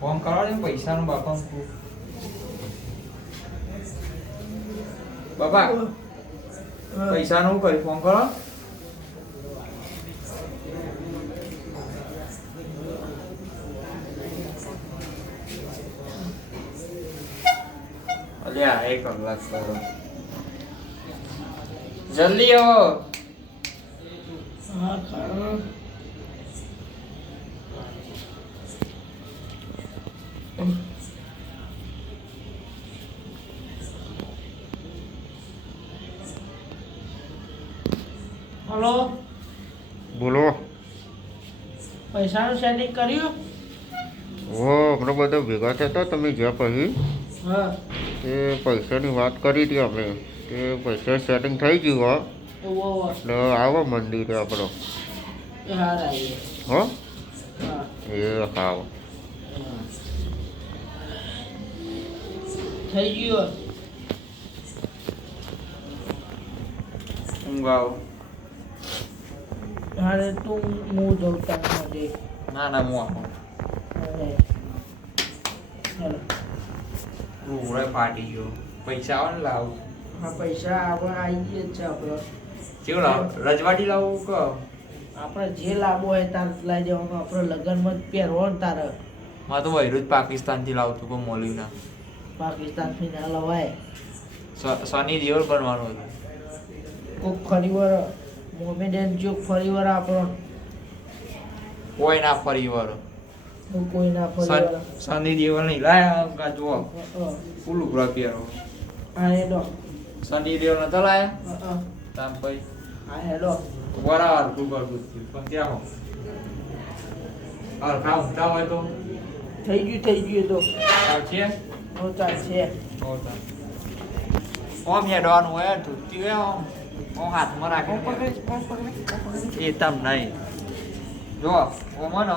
Phone કરો ને પૈસાનું બાપા બાપા પૈસાનું કરી ફોન કરો અલ્યા 1 કલાક કરો જલ્દી આવો હા ખરો હલો બોલો પૈસાનું સેટિંગ કર્યું આપણે બધા ભેગા થતા તમે જ્યાં પછી હા એ પૈસાની વાત કરી હતી અમે તે પૈસા સેટિંગ થઈ ગયું હા ઓવો એટલે આવો મંદિરે આપણો એ હાર આવી હો હા એ હાવ થઈ ગયું ઊંઘ આવો હારે તું હું જઉં તાર માટે ના ના હું આવો ચાલો રૂડે ફાટી ગયો પૈસા આવે ને લાવ હા પૈસા આપણે આવી જ છે આપણો કેવું લાવ રજવાડી લાવું કે આપણે જે લાવવો હોય તાર લઈ જવાનું આપણે લગ્નમાં જ પહેરવો ને તારે માં તો વૈરું જ પાકિસ્તાનથી લાવતું કોઈ મોલ્યું ના પાકિસ્તાનથી ના લવાય સની દેઓલ બનવાનું હતું કોક ફરી વાર મોમેડન ચોક ફરી વાર આપણો કોઈ ના ફરી વાળો કોઈ ના ફરી વાર સની દેઓલ નહીં લાયા જુઓ ફૂલ રૂપિયા હા હેડો સની દેઓલ નતા લાયા તામ પછી હા હેડો બરાબર ગુગલ ગુસ્તી પણ ક્યાં હો ખાવ ઊંઘતા હોય તો થઈ ગયું તો આવશે નો ચાલશે ઓમ હેડવાનું હોય ધૂતી હોય ઓમ હાથમાં રાખે એ તમ નહીં જો ઓમ ને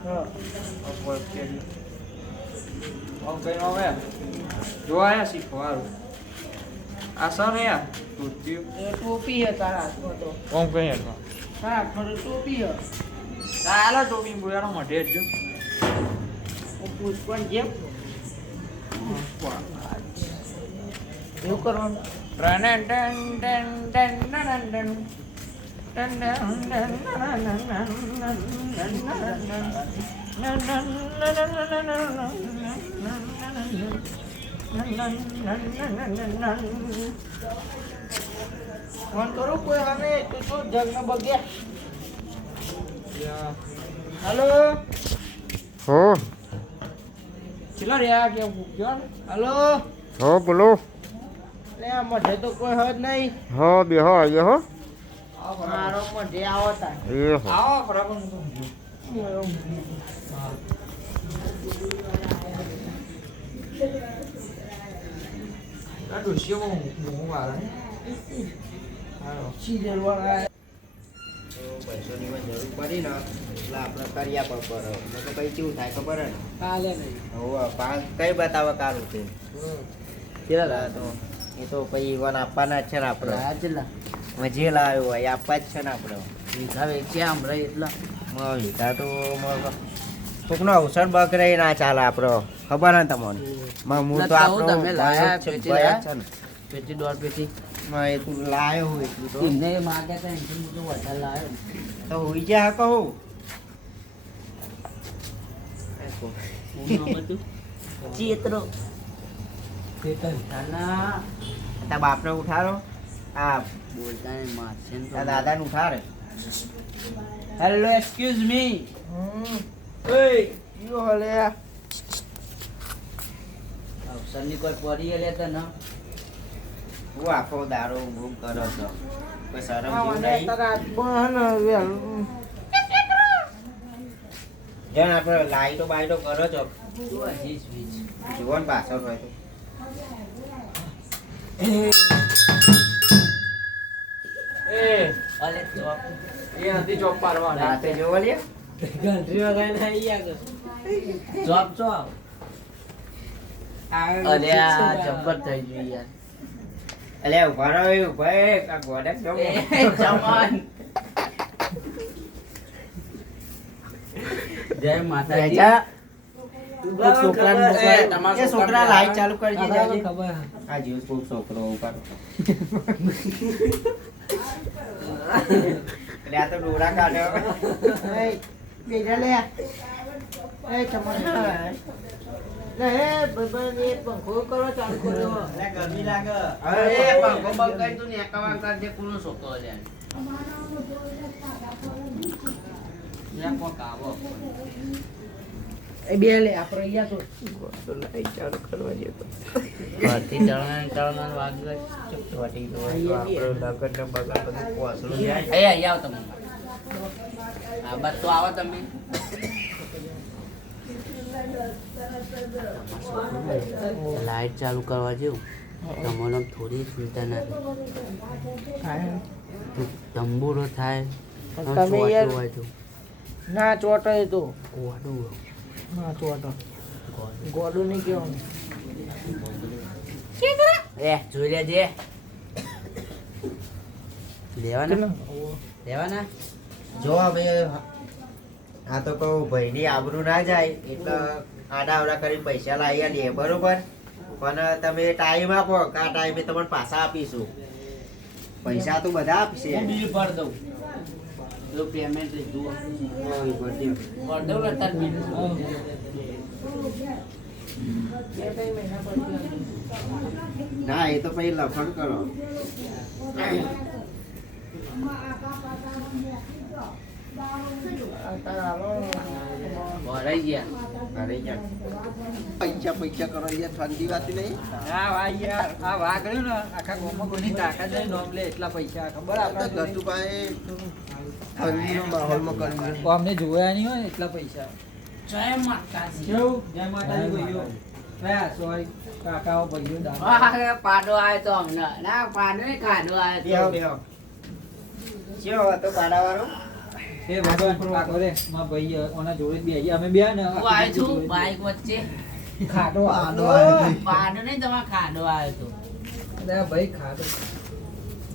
હા ઓમ કઈ હવે જો આયા શીખવાડું આ સન યાર ધૂતી એ ટોપી હે તારા હાથમાં તો ઓમ કઈ હેડવા તારા હાથમાં તો ટોપી હે ચાલો ટોપી બોયાનો મઢે જો પુષ્પન જેમ એવું કરવાનું ફોન કરું કોઈ હવે તું તો જગને બગ્યા હલો હો ચલો રહ્યા કે કયો હલો હો બોલો લે આ મઢે તો કોઈ હોય જ નહીં હા બેહો આવીએ હો મારો મઢે આવતા એ હો આવો બરાબર આ ડોશીઓ હું મારે સીરિયલ વાળા પૈસાની જરૂર પડી ને એટલે આપણે કર્યા પર તો પછી કેવું થાય ખબર ને કાલે નહીં કઈ બતાવે કારું છે કેટલા તો એ તો પછી વન આપવાના જ છે ને આપણે રાજલા જે લાવ્યો હોય એ આપવા જ છે ને આપણે વીઘા વેચ્યા આમ રહી એટલા વીઘા તો કોકનો અવસર બગડે ના ચાલે આપણો ખબર ને તમને હું તો આપણો તમે લાયા છે ને પેટી દોઢ પેટી એ તું લાયો હોય એટલું તો એમને માગે તો એમથી મોટો વધારે લાવ્યો તો હોઈ જા કહું ચિત્રો પેટન થાના તારા બાપને ઉઠાડો આ બોલતા ને મારશે ને તારા દાદાને ઉઠાડે હેલો એક્સક્યુઝ મી એ યો હલે અવસરની કોઈ પડી લે તો ના હું આખો દારો ઊંઘ કરો છો કોઈ શરમ જેવું નહીં જણ આપણે લાઈટો બાઈટો કરો છો જુઓ ને પાછળ હોય તો એ અલે ચોપ એ નથી જોબ પાડવાની રાતે જોવો લે ઘંટરી વગાડીને આઈ ગયા તો. Job job. અરે આ જબ્બર થઈ ગયું યાર. અલે ઉભા રહો ભાઈ આ ગોડક જો જમાન. જય માતાજી. બેજા છોકરાને એ છોકરા લાઈટ ચાલુ કરી દે જાજે. ખબર. આ જીવ છોકરો ઉપર. એટલે આ તો ડોરા કાઢ્યો. એ બેજા લે. એ ચમન. લે બબન એ પંખો કરો ચાલુ કરો. અરે ગરમી લાગે. અરે પંખો બંધ કરી તું ને એકાવા કરજે કોનો છોકરો લે. યા કો કાવો. એ બે લે આપણે અહીંયા તો લાઈટ ચાલુ કરવા દે તો. હાથી ચળણ વાગલે ચોટી ગયો આપણો લગન ને બગન બધું કોસલું જાય. એ અહીંયા આવો તમે. આ બાદ તો આવો તમે. લાઈટ ચાલુ કરવા જેવું તમારે થોડી ચિંતા ના થાય. તંબુરો થાય તમે યાર હોય તો ના ચોટો એ તો ગોડું ના ચોટો ગોડું નહીં કેવું જોઈ લેજે લેવાના જો હવે આ તો કહું ભાઈની આબરૂ ના જાય એટલે આડા આવડા કરી પૈસા લાવી આલીએ બરોબર, પણ તમે ટાઈમ આપો કે આ ટાઈમે તમને પાછા આપીશું. પૈસા તો બધા આપશે. બિલ ભર દઉં જો પેમેન્ટ જુઓ ભર દઉં ને તાર બિલ ના એ તો પછી લખણ કરો. ભરાઈ ગયા અરે યાર પૈસા પૈસા કરો યાર, ઠંડી વાતી નહીં. આ વા યાર આ વાઘ રહ્યું ને આખા ગામમાં કોઈની તાકાત નહીં નોમ લે એટલા પૈસા ખબર આપણે ગતુભાઈ ઠંડીનો માહોલમાં કરી અમને જોયા નહીં હોય ને એટલા પૈસા. જય માતાજી. કેવું જય માતાજી ભાઈઓ. હા સોરી કાકાઓ ભાઈઓ દાદા. વાહ, પાડો આવ્યો તો અમને ના પાડો ને કાઢો આવ્યો બેહો ચિયો હતો પાડાવાળો? એ ભગવાન કાકો રે માં ભાઈ ઓના જોડે જ બેહી અમે બે ને હું આવ્યો છું બાઈક વચ્ચે ખાડો પાડો નહીં તમારે ખાડો આવ્યો તો અરે ભાઈ ખાડો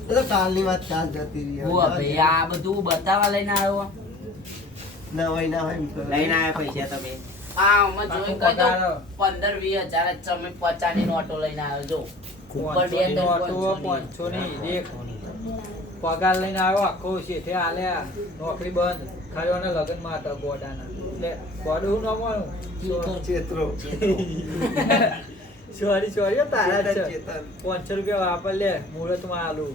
એ તો કાલની વાત કાલ જતી રહી. હું ભાઈ આ બધું બતાવવા લઈને આવ્યો ના હોય ના હોય લઈને આવ્યા પૈસા તમે. આ અમે જોઈ કહી દઉં પગાર. 15-20 હજાર જ તમે 50 ની નોટો લઈને આવ્યો જો ઉપર બે ત્રણ 500 ની એક પગાર લઈને આવ્યો આખો શેઠે આલ્યા નોકરી બંધ ખાલી ઓના લગનમાં હતા ગોડાના એટલે ગોડું હું નામ આનું ચેતરો સોરી સોરી તારા જ છે. ચેતન 500 રૂપિયા વાપર લે મુહૂર્તમાં આલું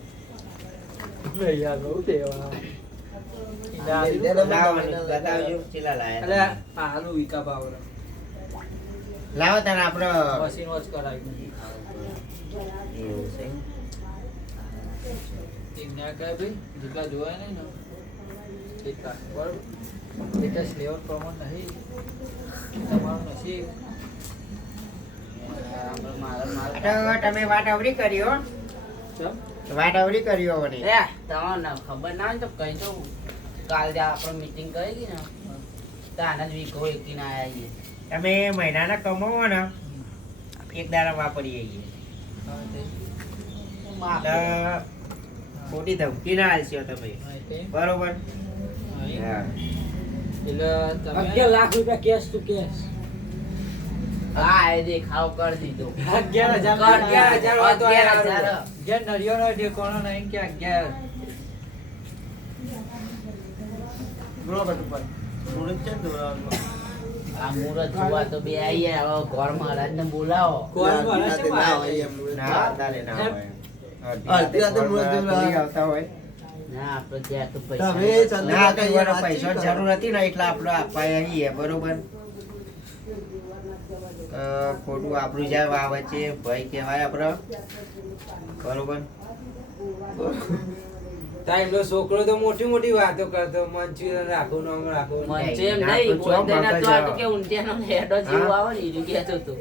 નહીં યાર બહુ દેવા બતાવજો ચેલા એટલે લાયા. આલુ વિકા પાવર લાવો તને આપણો મશીન વોચ કરાવી એવું છે. એમને કહે ભાઈ જેટલા જોયા નહીં ને એટલા બરોબર લેટેસ્ટ લેવલ પ્રમાણ નહીં તમારું નસીબ તો તમે વાત અવરી કરી હો, ચમ વાત અવરી કરી હો વળી. લે તમને ખબર ના હોય તો કહી દઉં કાલ જે આપણે મીટિંગ કરી હતી ને તો આના જ વીકો એકીને આયા છીએ તમે મહિનાના કમાવો ને એક દાડા વાપરીએ છીએ. એટલે ખોટી ધમકી ના આલશો તમે બરોબર. હા. એટલે તમે 11 લાખ રૂપિયા કેશ તું કેશ હા એ દેખાવ કરી દીધો 11,000 હોય તો 11,000 જે નરિયોનો ઠેકાણો નહીં કે 11 આ મુરત જોવા તો બે આઈએ હવે ઘર મહારાજ ને બોલાવો કોણ મળે છે મારે? ના તારે ના હોય. અડધી રાતે પૂરી આવતા હોય. ના આપણે ત્યાં તો પૈસા ના તો યાર પૈસાની જરૂર હતી ને એટલે આપણે આપવા આવીએ બરોબર. ખોટું આપણું જાય આ વચ્ચે ભાઈ કહેવાય આપણે બરોબર. ટાઈમ નો છોકરો તો મોટી મોટી વાતો કરતો મંચુરિયન રાખું નામ રાખું મંચે એમ નહીં બોલદેના તો આ તો કે ઊંટિયાનો હેડો જેવો આવે ને ઈ કહેતો તો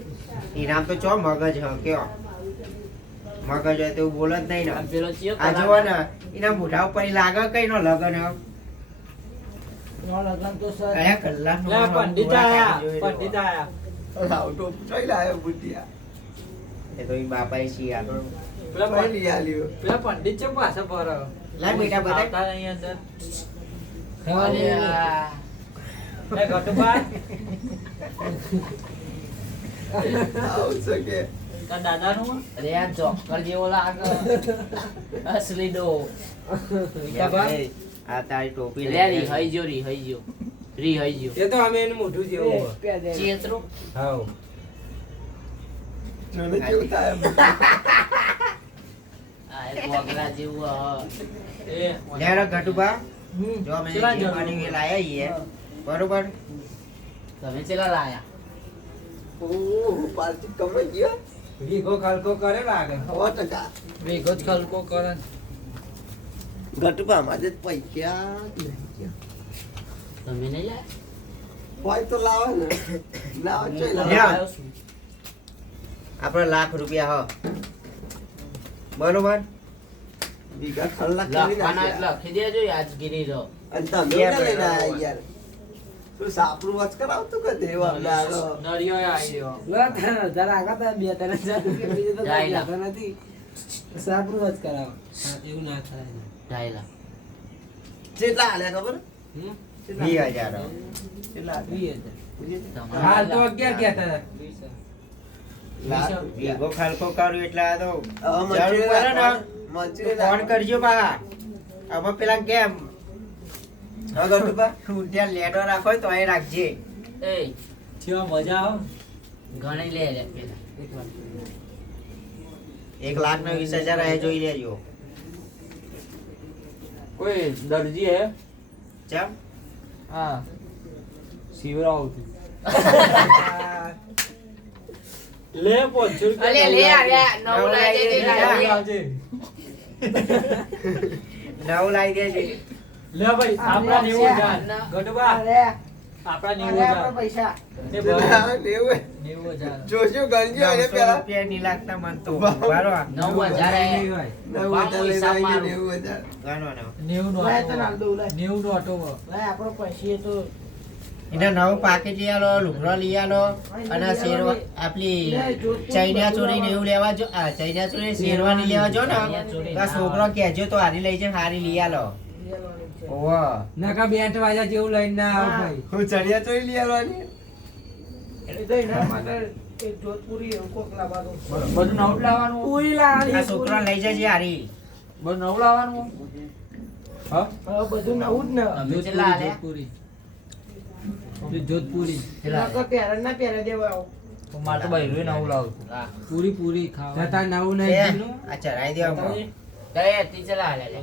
ઇનામ તો ચો મગજ હ કયો મગજ હોય તો બોલ જ નહીં આ ને. પેલો ચિયો આ જો ને એના મોઢા ઉપર ઈ લાગે કઈ નો લગન હ. અરે કલાકનો લે, પંડિત પૂરા આયા, કાઢી જોઈ પંડિત લો. આયા. લાવ તો ચોઈ લાયો બુદ્ધિયા એ તો ઈ બાપાએ છીએ આપણો. પેલા ચોઈ પંડિત- લઈ આલ્યો પેલા પંડિત છે પાછા પર લાય બેટા બધા. આવતા નહીં અંદર. અરે આ. લે, ઘટુબા, આવું છે કે તારા દાદાનું? અરે આ ચોક્કર જેવો લાગે અસલી ડો વિકાબા? આ તારી ટોપી લે રિહાઈ જો રિહાઈ જો એ તો અમે એનું મોઢું જેવું હોય. ચેતરો હાઉ. જોને કેવું થાય આ એ કોગરા જેવું હા. એ, લ્યારો ઘટુબા હમ. જો અમે ચલા જે જવાનું. પાણી એ લાયા છીએ બરોબર તમે ચેલા લાયા ઓહ પાર્ટી કમે ગયો વીઘો ખલકો કરે લાગે 100%. વેગો જ ખલકો કરે ને. ગટુબા માજે પૈસા નહીં ગયા. તમે નહીં લાયા હોય તો લાવો ને લાવો ચોઈ લાવો લ્યા. લાયો છું. આપણે લાખ રૂપિયા બરોબર બીઘા ખલ્લા કરી લખવાના નાખ્યા. લખી દેજો યાદગીરી રહો અને તમે યાર, ના લઈને આયા બરાબર. યાર તું સાપરું વચ કરાવતું કે દેવા લાલો નરિયો આવી ગયો. જાય લા. એવું ના થાય. ઢાઈલા કેટલા આલ્યા ખબર હમ? 20,000 કેટલા તમારા હાલ તો લા. 11 કહેતા હતા. લાખ વીઘો ખાલકો કરું એટલે આ તો હવે જરૂર પડે ને મંચુરિયન ફોન કરજો બા હવે પેલા કેમ હવે ગટુબા ત્યાં લેડો રાખો તો અહીં રાખજે એ જેવા મજા આવે. ઘણી લે લે પેલા 1,20,000 અહીં જોઈ લેજો કોઈ દરજી હે? ચમ હા, શિવરાવ તું. લે, 500 રૂપિયા અલે લે આવ્યા નવ લાઈ દે લાવજે. લાવી. નવ લાવી દેજે લે ભાઈ, આપણા 90,000. ગટુબા, આપણા 90,000. તે બરાબર. કેટલા લેવું 90,000. જોજો ગણજો એને 900 પેલા રૂપિયા ની લાગતા મન તો બરો 9,000 નહીં હોય. 9,000 લઈને હિસાબ આવી મારું. ગયો 90 નો ઓટો. એના નવ પાકેટ લઈ આલો લુગડો લઈ આલો અને શેરવા આપલી ચૈનિયા ચોરી ને એવું લેવા જો આ ચૈનિયા ચોરી શેરવાની લેવા જો ને તો આ છોકરો કહેજો તો હારી લઈ જાય હારી લઈ આલો ઓવો નકા બેન્ટ વાજા જેવું લઈને ના આવો ભાઈ. હું ચણિયા ચોરી લઈ આવવાની બધું નવું લાવવાનું. આ છોકરો લઈ જજે હારી બધું નવું લાવવાનું. હા? તમે ચેલા આલ્યા? જોધપુરી. જોધપુરી. ચેલા આલ્યા? તો મારે તો બૈરું નવું લાવું. હા. પૂરી પૂરી ખાવા. જતા નવું છે? નહીં જીનું. આ ચરાઈ દેવા કઈ હતી ચેલા આલ્યા લે?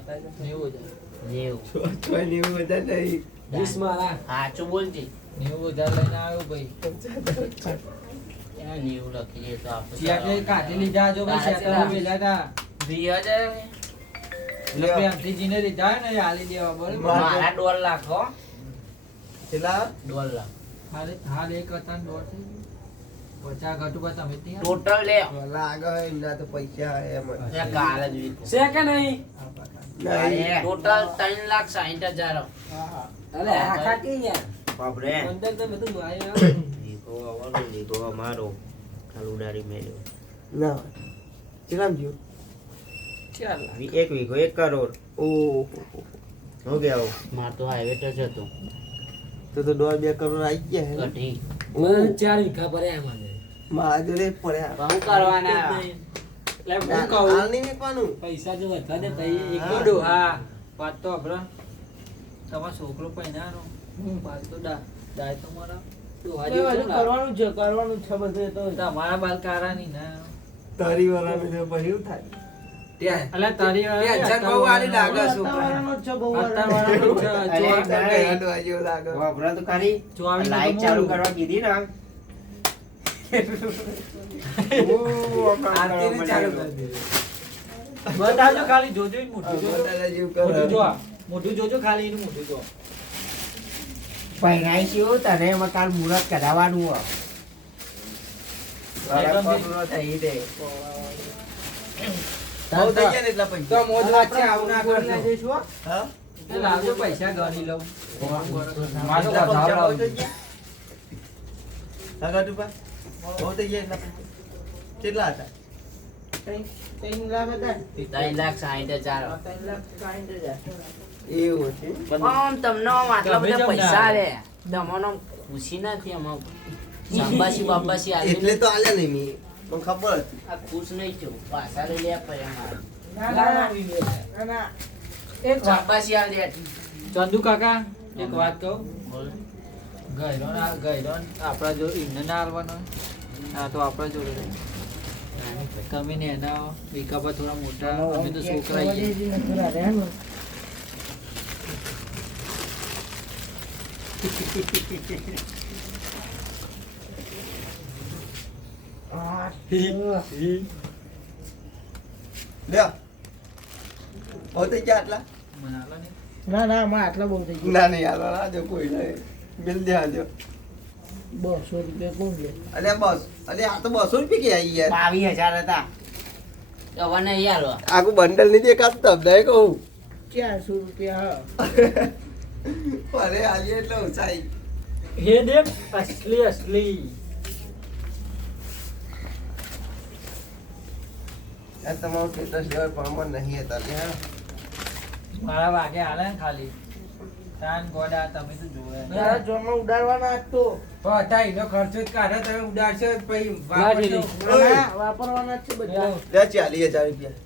90. ચોઈ લેવું બધા નહીં 20 મારા. સાચું બોલતી 90,000 લઈને આવ્યો ભાઈ. એને 90 લખી દે તો આપણે ચેકલે કાઢી લીધા જો ભાઈ, તારા ચેકલે વેલા હતા. 2000 એટલે પ્રેમથીજીને લીધા હોય ને એ આલી દેવા બરોબર. મારા 1.5 લાખ હો કેટલા 1.5 લાખ હાલ એક હતા ને દોઢ થઈ ગયું. 50 ઘટુ પર તમે ત્યાં. ટોટલ લે લાગે હોય એમના તો પૈસા એમ જ. એ કાલ જ વીકો. નહીં ટોટલ 3,60,000 બાપરે અંદર તો બધું ભાઈ આવે. લીધો આવવાનો લીધો અમારો ખાલ ઉડાડી મેલ્યો ના કેટલામ ગયું ચાલ. એક વીઘો 1 કરોડ ઓહો હું કેવું માર તો હાઈવે ટચ હતો તો 1.5-2 કરોડ આવી ગયા હે કઢી મને 4 વીઘા પડ્યા એમાં. મારા જોડે પડ્યા બહુ કરવાના એટલે હું હાલ કહું, નહીં વેચવાનું. પૈસા જો વધવા દે તઈ એક ડો. હા, વાત તો આપણો તમારો છોકરો પહેનારો વાત તો દાય તો મારા ડોહા જેવો છે ને. તમારા બાલ કારા નહીં ના. તારી વાળાનું જો પછી એવું થાય ત્યાં અલા તારી વાળા ત્યાં જગ બહુ વાળી લાગે છોકરા. અત્યારવાળાનું છે. અરે, જો ના. હેડવા જેવું લાગે વાપરો તો ખરી ચોવીસ લાઈટ તો ચાલુ મોડું. કરવા કીધી ને આરતીને ચાલુ કરી દીધું. બતાવજો ખાલી જોજો ઈ મોઢું જોજો. બધાના જેવું મોઢું કરે. જો આ. મોઢું જોજો ખાલી એનું મોઢું જો. પહેરાઈ છું તને એમાં કાલ મુહૂર્ત કઢાવવાનું હોય. એકદમ બરાબર થઈ દે બહુ થઈ ગયા ને એટલા પૈસા. તો મોજ વચ્ચે આવું ના કરતો. હા? એ લાવજો પૈસા ગણી લઉં મારો એટલા વધારો પૈસા બહુ લાવજો. થઈ ગયા? હા, ગટુભા? બહુ થઈ ગયા એટલા પૈસા? કેટલા હતા? 3 લાખ 60,000. એવું છે આમ તમને આમ આટલા તમે બધા જેમ પૈસા ના. લે તમને આમ ખુશી નથી આમાં શાબાશી બાબાશી આલી એટલે તો આલ્યા નહીં મેં મને ખબર હતી આ ખુશ નહીં છું પાછા લઈ લે પડે અમારે એક વાત શાબાશી આલી દે. ચંદુ કાકા એક વાત કહું બોલ. ગયરો આપણા જો એમને ના હાલવાનો હા તો આપણા જોડે રહે. તમે ને એના વિકા પર થોડા મોટા અમે તો છોકરા છીએ. લ્યો બહુ થઈ ગયા આટલા મને હાલો ને. ના નહીં હાલો ના દો કોઈ નહીં બિલ દે આ દો અરે બસ અરે આ તો 200 રૂપિયા કે યાર 22,000 હતા. તો હવે નહીં હાલો આખું બંડલ નહીં દેખાતું તમને કહું 400 રૂપિયા અરે આલીએ એટલે ઊંચાઈ હે દેખ અસલી અસલી આ તમારું સ્ટેટસ લેવલ પ્રમાણ નહીં હતા લે હા મારા વાગે હાલે ને ખાલી તાન ગોડા તમે તો જોવે તારા જોનમાં ઉડાડવાના આજ તો એનો ખર્ચો જ કાઢે તમે ઉડાડશો જ પછી વાપરશો. વાપરશો. ના, વાપરવાના જ છે બધા લે 40,000 રૂપિયા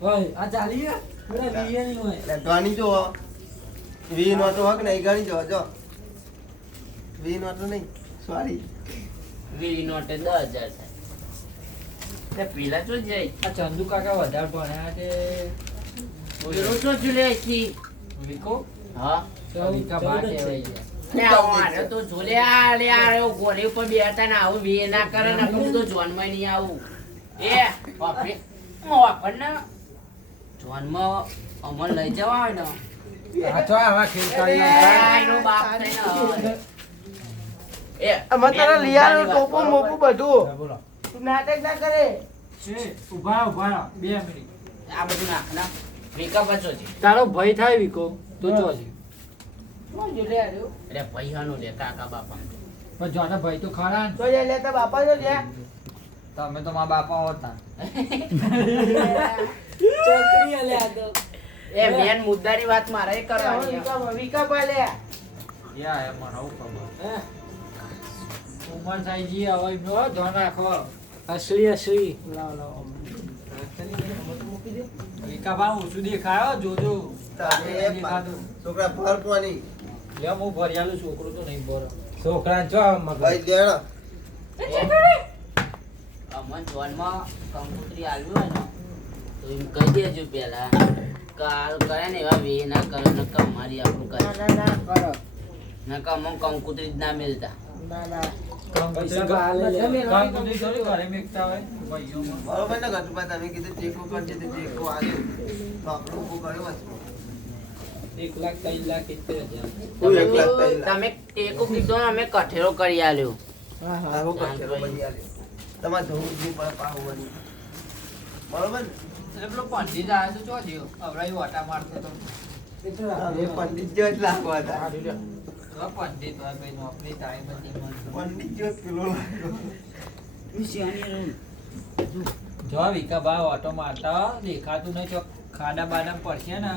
ઓય આ ચાલી ગયા પૂરા લીએ નહીં હોય એટલે ગણી જો વી નોટો હક નહીં ગણી જો જો વી નોટો નહીં સોરી વીરી નોટે 10,000 થાય તે પેલા તો જાય આ ચંદુ કાકા વધારે ભણ્યા કે પેલો તો જ લે છે વિકો હા વિકા બા કહેવાય છે. લે આવો તો જોલે આ લે આ ગોળી ઉપર બેઠા ને આવું વે ના કરે ને હું તો જોનમાં નહીં આવું એ બાપરે મો આપણને જોનમાં અમર લઈ જવા હોય ને આ તો આવા ખેલતાળી આ ના એનો બાપ થઈને એ અમે તારા લિયાનો ટોપો મોપો બધું થાય. બોલો તું નાટક ના કરે એ ઉભા રહો 2 મિનિટ આ બધું નાખ ના મેકઅપ જ છે તારો ભય થાય વિકો તો ચોલી શું જોડે આવ્યો અરે પૈસાનું લે કાકા બાપા પણ જોને ભય તો ખરા ને તો જાય લેતા બાપા તો જ્યાં તમે તો મારા બાપા હતા છોકરી અલ્યા તો એ મેન મુદ્દાની વાત મારે કરવાની વિકા પાલ્યા યા એ મને આવું ખબર ઉમર થાય જી હવે નો ધ્યાન રાખો અસલી અસલી લાવ લાવ વિકા બા ઓછું દેખાયો જોજો તારે દેખાતું છોકરા ભર કોની લે હું ભરિયાલું છોકરું તો નહીં ભરો છોકરા છો મગજ ભાઈ લેણો અમન જોનમાં કંકોત્રી આલ્યું હોય ને તો એમ કહી દેજો પેલા કાલ કરે ને એવા વે ના કરે ને મારી આપણું કરે ના ના ના કરો નકા અમન કંકોત્રી જ ના મિલતા ના ના પૈસા કામ કુદી થોડી ઘરે મેકતા હોય ભાઈઓમાં બરોબર ને ગટુભાઈ તમે કીધું ટેકો કરજે તો ટેકો આલ્યો તો આપણે ઊભું કર્યો હશે 1,00,000 3,70,000 કોઈ 1,03,000 તમે ટેકો કીધો ને અમે કઠેરો કરી આલ્યો હા હા આવો કચરો બની આલ્યો તમારે ધોવું જ નહીં પડે પાહવાની બરોબર ને એટલે પેલો પંડિત આવે તો જોજો અવરાઈ ઓટા મારતો તો તમે પંડિત જેવા જ લાગવા હતા પેલો પંડિત હોય ભાઈ નોકરી ટાઈમ જ નહીં મળતો. પંડિત જેવો જ પેલો લાગ્યો જો વિકા બા ઓટો મારતા હો, દેખાતું નહીં તો ખાડા બાડા પડશે ને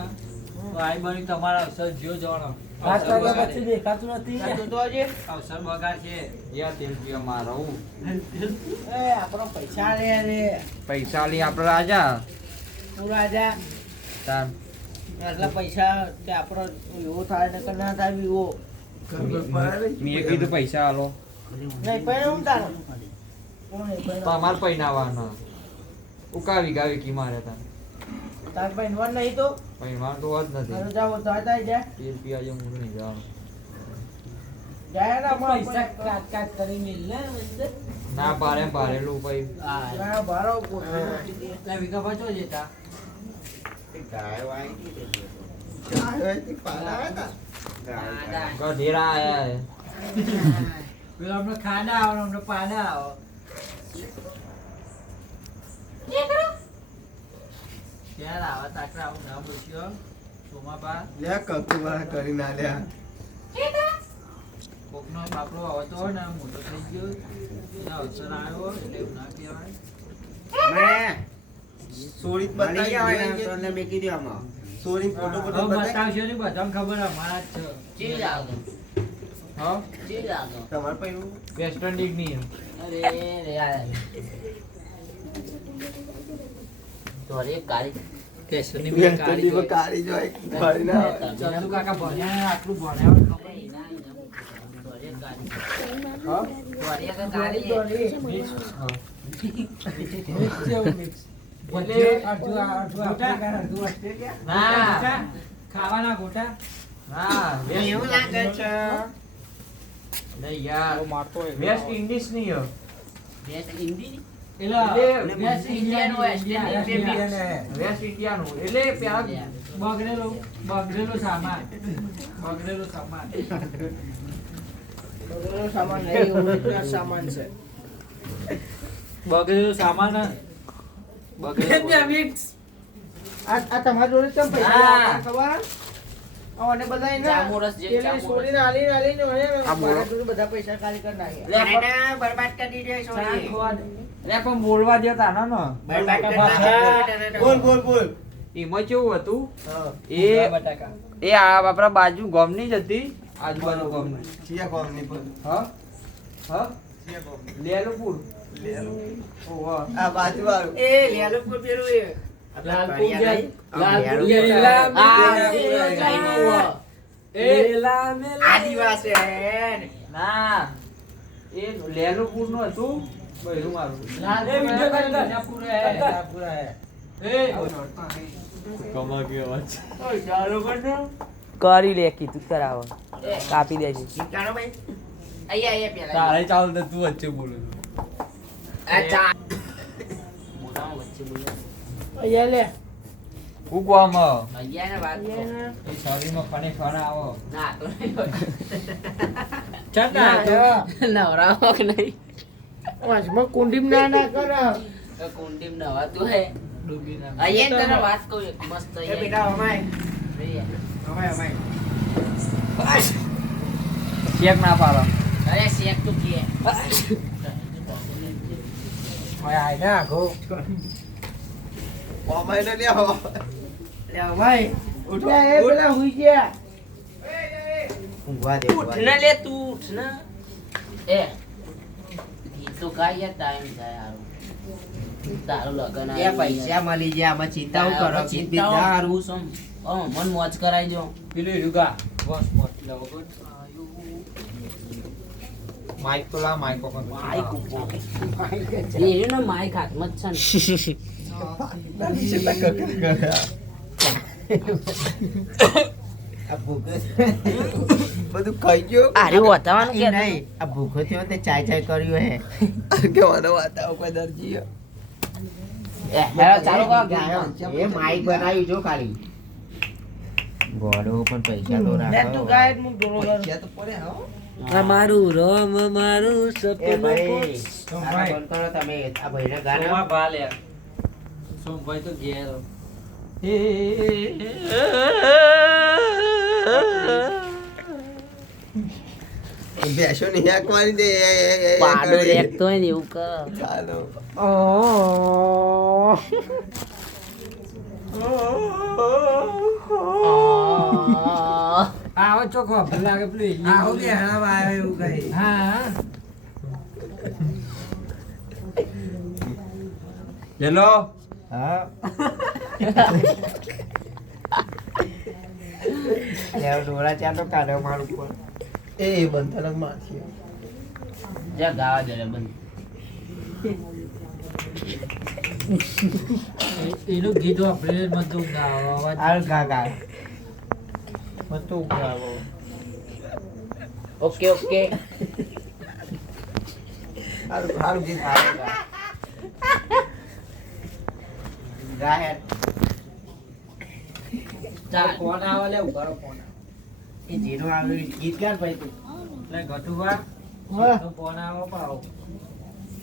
તો આઈ બની તમારા અવસર જો જવાનો અવસર બગાડે. દેખાતું નથી તું તો હજી અવસર બગાડશે જ્યાં તેલ પીવા મારો એ આપણો પૈસા લે રે પૈસા લઈ આપડે રાજા તું રાજા તાર એટલા પૈસા કે આપણો એવો થાય ને કે ના થાય બી એવો મેં કીધું પૈસા આલો નહીં પહેરે હું તારો કોણ નહીં પહેરે? અમાર પૈનાવાના ઉકા વિગા વિકી મારે તા તાર પહેરવાનું નહીં તો પૈનવાનું તો જ તારો નથી જાઓ તો થાય જા તેલ પીવા જેવું હું નહીં જવાનું જાય ને અમારો પૈસા કાટ કાટ કરી મિલ ને ના ભારે ભારેલું ભાઈ ના ભારો એટલે વિકા બચો જતા ગાય વાઈ ગાય વાઈ પાલા હતા ગઢેરા આયા હે પેલો અમને ખાડા આવો અમને પાડા આવો ક્યારે આવા તાકરા આવું ના પૂછ્યો સોમાપા લે કતું મારા કરી ના લ્યા કોકનો બાપડો આવતો હોય ને મોટો થઈ ગયો એને અવસર આવ્યો એટલે એવું ના કહેવાય. સોરી મળી ગયા હોય ને બતાવી તો એને મેકી દો આમાં. સોરી ફોટો હવે ફોટો બતાવી બતાવશો ને બધાને ખબર અમારા જ છે. ચી લાગો હા ચી લાગો તમારે પહેલું વેસ્ટ ઇન્ડિઝની અરે રે યાર તો અરે કાળી કેસરની બી કાળી જોઈ. કાળી જોઈ ફરી ના આવે. ચંદુ કાકા ભણ્યા ને આટલું ભણ્યા હોય ખબર નહીં. હા? ના. ખાવાના ગોટા હા એવું લાગે છે. નહીં યાર વેસ્ટ ઇન્ડિઝ ની હો. વેસ્ટ ઇન્ડી એટલે વેસ્ટ ઇન્ડિયાનો વેસ્ટ ઇન્ડિયન વેસ્ટ ઇન્ડિયાનું એટલે પેલા બગડેલો સામાન બગડેલો સામાન નહીં, original સામાન છે. બગડેલો સામાન હે. બગડેલો આ તમારી જોડે કેમ પૈસા હા. આપવા ખબર? અને બધા એને ચામોરસ જે પેલી ચામોરસ. છોડીને આલીને અને આ બોલો. મારા જોડે બધા પૈસા ખાલી કરી નાખ્યા. એને બરબાદ કરી દીધો સોરી. એટલે પણ બોલવા દે તાનો ને બરબાદ કરી નાખ્યો. બોલ બોલ બોલ એમાં કેવું હતું હા એ આ આપણા બાજુ ગામની જ હતી આજુબાજુ ગામની ચિયા કોમ ની બોલ હા હા ચિયા કોમ લેલુપુર લે લો ઓવા આ બાજુ વાળું એ લેલું કોઈ પેલું એ. લાલપુર ફરિયા જાય. નહીં. લાલપુર. આદિવાસી. ના એ લેલુપુર નું હતું બૈરું મારું કરી લે કીધું કરાવો કાપી દેજે. શીખવાડો ભાઈ. અહીંયા પેલા. ચાલ તું વચ્ચે બોલું આ ચા. મોઢામાં વચ્ચે બોલે અહીંયા લે હું કોમાં અહીંયા ને વાત કરો. એ શરીરમાં ફને ફણ આવો ના તો નહીં હોય. ચાલ ના નવરાવો કે નહીં વાંચમાં કુંડીમ ના કરે. તો કુંડીમ નવાતું હે ડૂબી ના અહીંયા તને વાત કહું એક મસ્ત એ અહીંયા. બેટા અમાય. અહીંયા. અમાય. ચેક ના પાડો અરે શેક તું કે કોમાઈ ને લ્યો લે અમાય. ઉઠો એ પેલા હુઈ ગયા. ઊંઘવા દે. ઉઠ ને લે તું ઉઠ ને એ ગીત તો ગાય યાર ટાઈમ જાય હારું તારું લગન એ પૈસા મળી ગયા આમાં ચિંતા હું કરો ચિંતા હારું સમ મન મોજ કરાઈ જો પેલું રૂગા બસ મોટ લાવો કોણ માઈક તો લા માઈક પકડ માઈક ઉભો એ ને માઈક હાથમાં જ છે આ ભૂખો બધું ખાઈ ગયો અરે વતાવાનું એ નહીં આ ભૂખો થયો તે ચાય ચાય કર્યું હે કે મને વાતા કોઈ દરજી એ હેરો ચાલો કરો એ માઈક બનાવ્યું જો ખાલી ગોળો પણ પૈસા તો લે તું રાખો ગાય જ મૂક ડોલો કર. ક્યાં તો પડે હા અમારું રમ મારું એ ભાઈ આ બંધ કરો તમે આ ભાઈને ગાના સોમા ભા લે સોમભાઈ તો ઘેર બેસો ને હેક મારી દે પાડો રેકતો હોય ને એવું કર ચાલો આવો ચોખો લાગે પેલું આવો કે હણાવા આવ્યો એવું કઈ હા હેલો હા લે ડોળા ચાલો કાઢો મારું પર એ બંધન મારથી જા ગાવા દે રે બંધ એનું ગીત આપણે મતું ગાવા હાલ ગા ગા મતું ગાવો ઓકે ઓકે હારું હારું ગીત ગા હે ચાલ ફોન આવે લે ઉભારો ફોન એ જીનો આવ્યું ગીત ગાન ભાઈ તું લે ગટુભા હા. તો ફોન આવો પાડો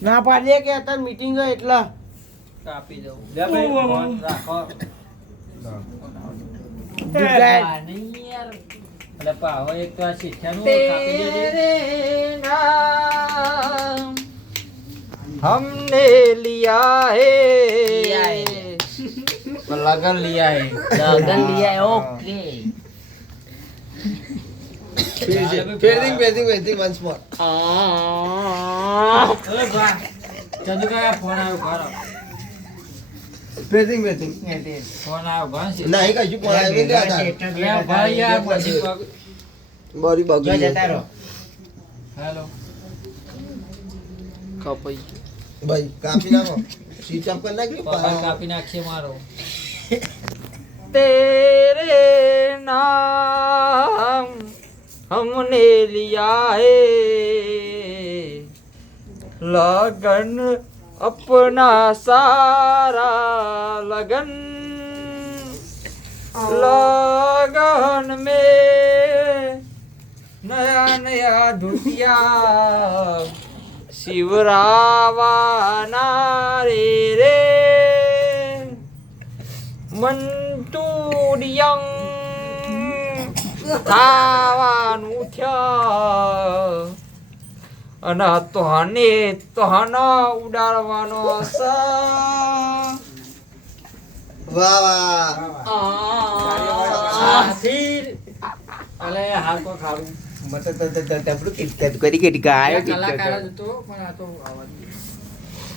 ના પાડીએ કે અત્યારે મીટિંગ હોય એટલે કાપી દઉં લે ભાઈ ફોન રાખો જુગાડ નહીં યાર. એટલે પાહો એક તો આ શીઠિયાનું કાપી દેજે. तेरे नाम हमने लिया लिया है है। लगन लिया है લગન લીયા ઓકે. ફેરથી once more. ઓય બા, ચંદુભાઈ ફોન આવ્યો ઘર. ફેરથી. ફોન આવ્યો ઘર છે. ના, એ કશું પણ આવ્યું નથી આ તાર. અરે ભાઈ યાર પછી બોરી બગડી જો ગઈ. જતા રહો. હેલો कपई ભાઈ કાપી નાખો. સ્વિચ ઓફ કરી નાખ્યું. પપ્પા કાપી નાખશે મારો. तेरे नाम हमने लिया है लगन अपना सारा लगन लगन में नया नया धुतिया शिवरावाना रे મંચુરિયન ખાવાનું થયા અને તોહને ઉડાડવાનો છે. વાહ વાહ. અલે હાલ કો ખાવું. મત તો તપડું કિટકટ કરી કે ગાયો કલાકાર જ કિટકટ. હતો પણ આ તો આવા જ.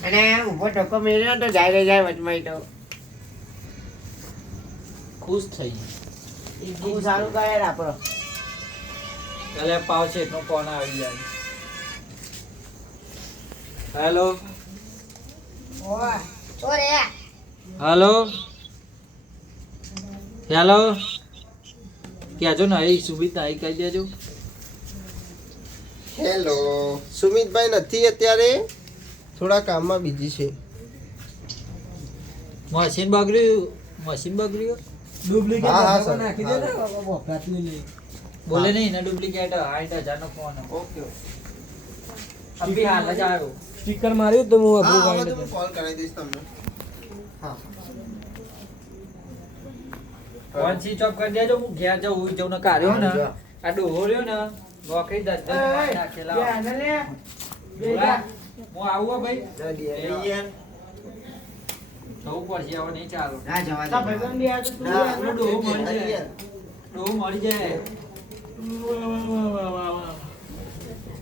અને ઉભો ટકો મેલ્યો તો જાય વચમાં તો ખુશ થઈ હું સારું કરે આપણો. એટલે પાવ છે એટલો ફોન આવી જાય. હેલો હેલો હેલો કહેજો ને અહીં સુમિત અહીં કહી દેજો. હેલો સુમિતભાઈ નથી અત્યારે, થોડા કામમાં બીજી છે. મશીન બગડ્યું. હા હા સર. બોલે નહીં ને ડુપ્લિકેટ 60,000 નો ફોન. ઓકે. અભી હાલ જ આવ્યો. સ્પીકર માર્યું તો હું હા હવે તો હું કોલ કરાવી દઈશ તમને. હા ફોન સ્વિચ ઓફ કરી દેજો. હું ઘેર જવું ને કાઢ્યો ને આ ડોહો રહ્યો ને નોકરી 10 નાખેલા. હું આવું હો ભાઈ. જવું પડશે હવે નહીં ચાલો. ના જવા દે. ના, પેલો ડોહો મળી જાય. ડોહો મળી જાય.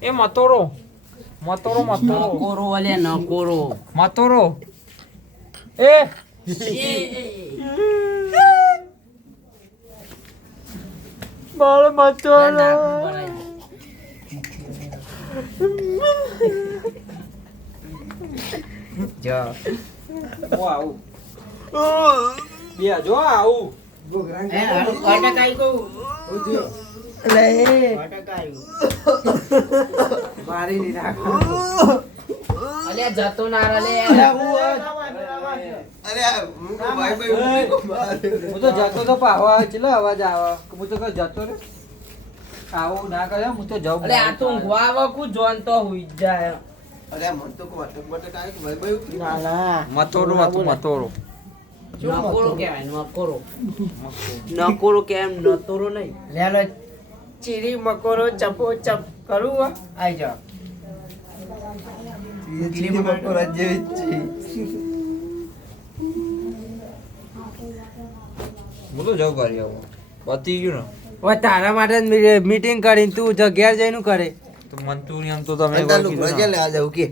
એ મતોરો નકોરો અલે નકોરો. એ બાળ મતોરો જો હું આવું. બે જો આવું. એ હારું અટક આઈ ગયું. અટક આવ્યું. મારી નહીં રાખો. અલે જતો ના રે. અરે આ હું તો ભાઈ હું તો જતો તો પાહો આવે. ચલો અવાજ આવે. હું તો કઈ જતો રે. આવું ના કરે હું તો જાઉં. અલે આ તો ઊંઘવા આવે કુ જોન તો હુઈ જાય. અરે મન તો કોટક બટક આવે કે ભાઈ ભાઈ ના ના મતોરો નકોરો કહેવાય નકોરો કેમ નતોરો નહીં. લેલો ચીરી મકોરો ચપો ચપ કરું હો? આઈ જાઓ. ચીલી મકોરા જેવી જ છે. હું તો જાઉં કરી આવું પતી ગયું ને તારા માટે મીટિંગ કરીને તું જગ્યા જઈને કરે તો મંચુરિયન તો તમે તાર લુગડો ક્યાં લેવા જાવ કે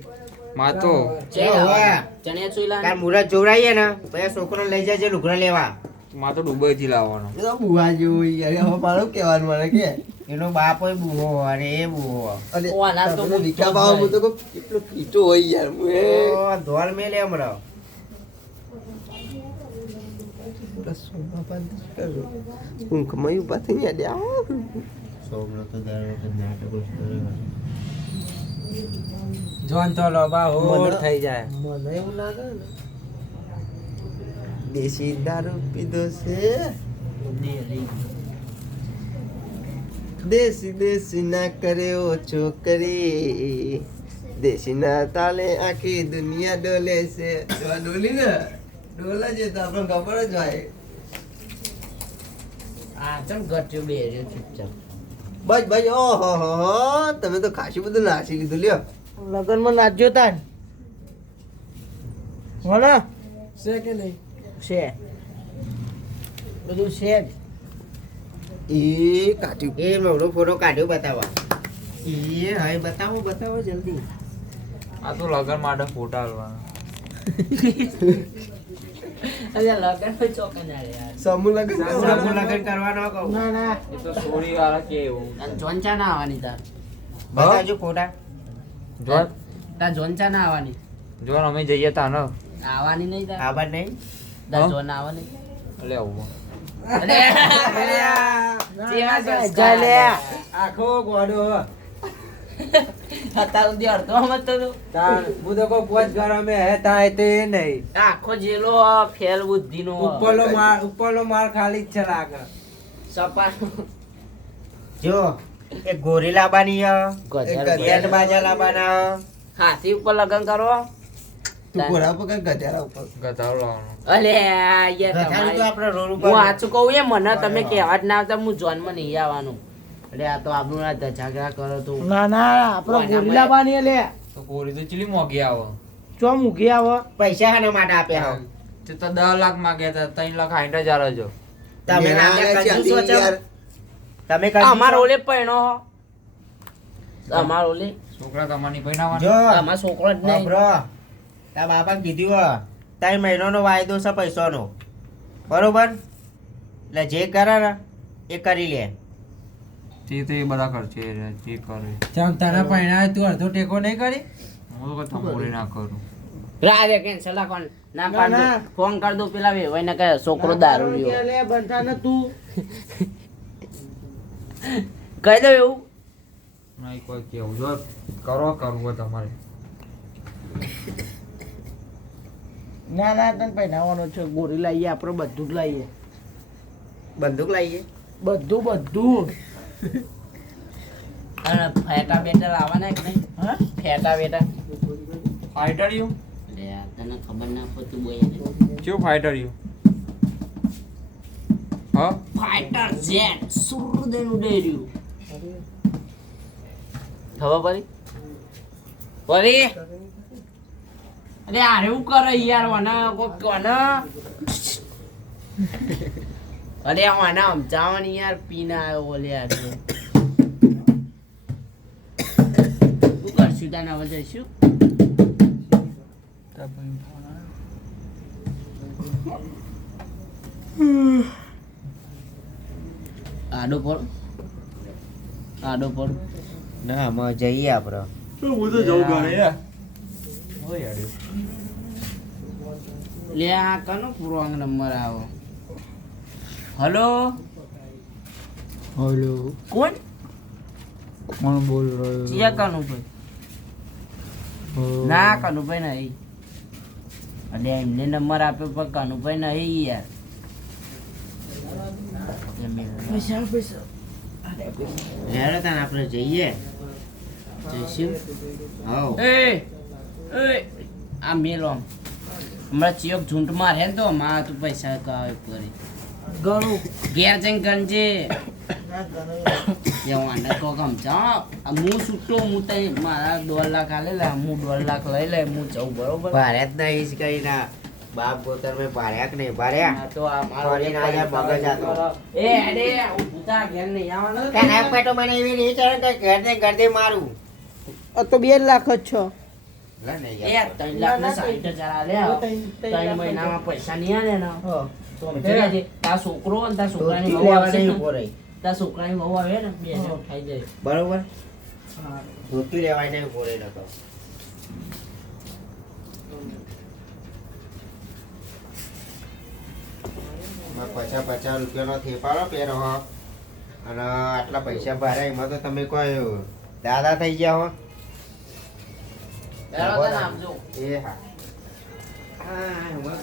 માતો ચણિયા ચોઈલા તાર મુરત જોવરાઈએ ને પછી છોકરો લઈ જાય લુગડા લેવા. માતો દુબઈ થી લાવવાનો એ તો બુવા જેવું યાર હવે મારું કહેવાનું મને કે એનો બાપ હોય બુહો અરે એ બુહો. અરે ઓ, આના તો તમને વિકા ભાવ હું તો કહું, કેટલો પીટો હોય યાર હું એ ધોર મેલે હમણાં. પેલા સોમા પાંચ કરું ઊંઘમાં ઉભા થઈ ગયા આવો. સોમનો તો દર વખત નાટકો જ કરે. જોન તો લોબા હોર થઈ જાય મને એવું લાગે ને દેશી દારૂ પીધો છે. દેશી દેશી ના કરે ઓ છોકરી, દેશી ના તાલે આખી દુનિયા ડોલે છે. જો આ ડોલી ને ડોલા છે તો આપણને ખબર જ હોય. આ ચમ ઘટ્યું બે રહ્યો ચૂપચાપ. બસ ભાઈ ઓહો હો હો, તમે તો ખાસું બધું નાસી લીધું લ્યો. લગનમાં નાચજો તાન હોના છે કે નહીં? છે બધું છે જ. એ કાઢ્યું. એ મારો ફોટો કાઢ્યો બતાવો. એ હવે બતાવો બતાવો જલ્દી. આ તો લગન માટે ફોટા આલવાના. અરે લગન તો ચોકન આ યાર. સમૂહ લગન સમૂહ લગન કરવાનો કહું. ના ના એ તો સોરી વાળા કે એવું. અને જોનચા ના આવવાની તાર. બતાવજો ફોટા. જોન તાર જોનચા ના આવવાની. જોન અમે જઈએ તા ને આવવાની નહીં તાર. ખબર નહીં. તાર હા? જોન આવવાની. એટલે આવું. અરે જેવા સંસ્કાર જા લે. આખો ગોડો હ. અત્યાર સુધી અડધો સમજતો હતો. તાર હું તો કોઈ પોચ ઘર અમે હે તા તે નહીં. આખો જેલો ફેલ બુદ્ધિનો ઉપરનો માર ખાલી જ છે લાગે. સપાટ જો એક ગોરી લાવવાની હ. ગધેડો. બેટ બાજા લાવવાના હ. હાથી ઉપર લગન કરો. તું ઘોડા પર કઈ ગધેડા ઉપર. ગધાડો લાવવાનો. અલે યાર ગધાડું તો તમારે- આપણે રોડ ઉપર હું સાચું કહું એ મને તમે કહેવા જ ના આવતા હું જોનમાં નહીં આવવાનું. એટલે આ તો આપણું આ ધજાગરા કરો તો ના ના આપણો ગોરી લાવવાની લે. તો કોરી તો ચીલી મોંઘી આવે. ચો મૂકી આવો. પૈસા હાના માટે આપ્યા હો. તે તો 10 લાખ માંગ્યા હતા 3,60,000 જ. તમે યાર, નાના કંજૂસ છો ચમ? યાર. તમે કંજૂસ અમારો છો? ઓલે પૈણો અમારો ઓલે છોકરા તમારી પૈણાવાના. જો અમારો છોકરો જ નહીં. બાપરો, તારા બાપા કીધું હો 3 મહિનાનો વાયદો છે પૈસાનો બરોબર એટલે જે કરે ને એ કરી લે. તે તો એ બધા ખર્ચે રહ્યા, જે કરે. ચમ તારા પૈણા તું અડધો ટેકો નહીં કરી? હું તો કોઈ થંભોરી ના કરું. રાધે કેન્સલ રાખવાનું ના પાડ દો. ફોન કર દો પેલા વેવાઈને કહે છોકરો દારૂ પીવો. લે બંધાને તું કહી દો એવું. નહીં કોઈ કેવું જો કરો કરવું હોય તમારે. ના ના તને પહેરાવાનો છે. ગોરી લાવીએ આપણે બધું જ લાવીએ. બંદૂક લાવીએ બધું બધું. અને ફેટા બેટા લાવવાના કે નહીં? હા ફેટા બેટા ફાઈટર યુ અરે યાર, તને ખબર ના પડતું બોય ને. કેવું ફાઈટર યુ? હા ફાઈટર જેટ સુરદેન ઉડેર્યું. ખબર પડી? પડી? અરે આરે એવું કરે યાર વના કોક કોના અરે વના સમજાવવાની યાર પીના આવ્યો બોલે યાર શું કરશું તને હવે જઈશું આડો પર ના અમે જઈએ આપણે. હું તો જવું ગણે યાર. ઓય યાર લે આ કનો રોંગ નંબર આવો હલો હેલો કોણ કોણ બોલ રહ્યો? ચિયા કનુભાઈ ના કનુભાઈ નહીં અલે એમને નંબર આપ્યો પણ કનુભાઈ નહીં યાર હેરો તાન આપણે જઈએ. જઈશું હો. એ આ મેલો આમ. હમણાં ચિયોક ઝૂંટ મારે ને તો માં તું પૈસા કાવે કરી ઘણું ઘેર જઈને ગણજે જવાના તો ગમતા હું છૂટો હું તઈ મારા 2 લાખ આલેલા હું 2 લાખ લઈ લે હું જઉં બરોબર ભારત ના ઈજ કઈ ના બાપ ગોતર મેં ભાર્યા કે નહીં ભાર્યા. આ તો આ મારો ફરી ના જાય મગજ આતો. એ અડે હું ભૂતા ઘેર નહીં આવવાનો કાના પેટો મને એવી નહીં ચડે કે ઘર ને ઘર દે મારું. તો 2 લાખ જ છો. લે ને એ યાર. 3 લાખ ને 60,000 આલે 3 મહિનામાં પૈસા નહીં આલે ને હો. તો સમજી લેજે તાર છોકરો અને તાર છોકરાની ધોતી વહુ લેવા આવશે નહીં ને ઉભો રહી. તાર છોકરાની વહુ આવે ને બે જણ ખાઈ જાય બરોબર ધોતી લેવાય નહીં ઉભો રહી નતો. પચાસ રૂપિયાનો થેપાડો પહેરો હો અને આટલા પૈસા ભરાય એમાં તો તમે કોઈ દાદા થઈ ગયા હો. બરાબર ને આપજો એ હા. હા હું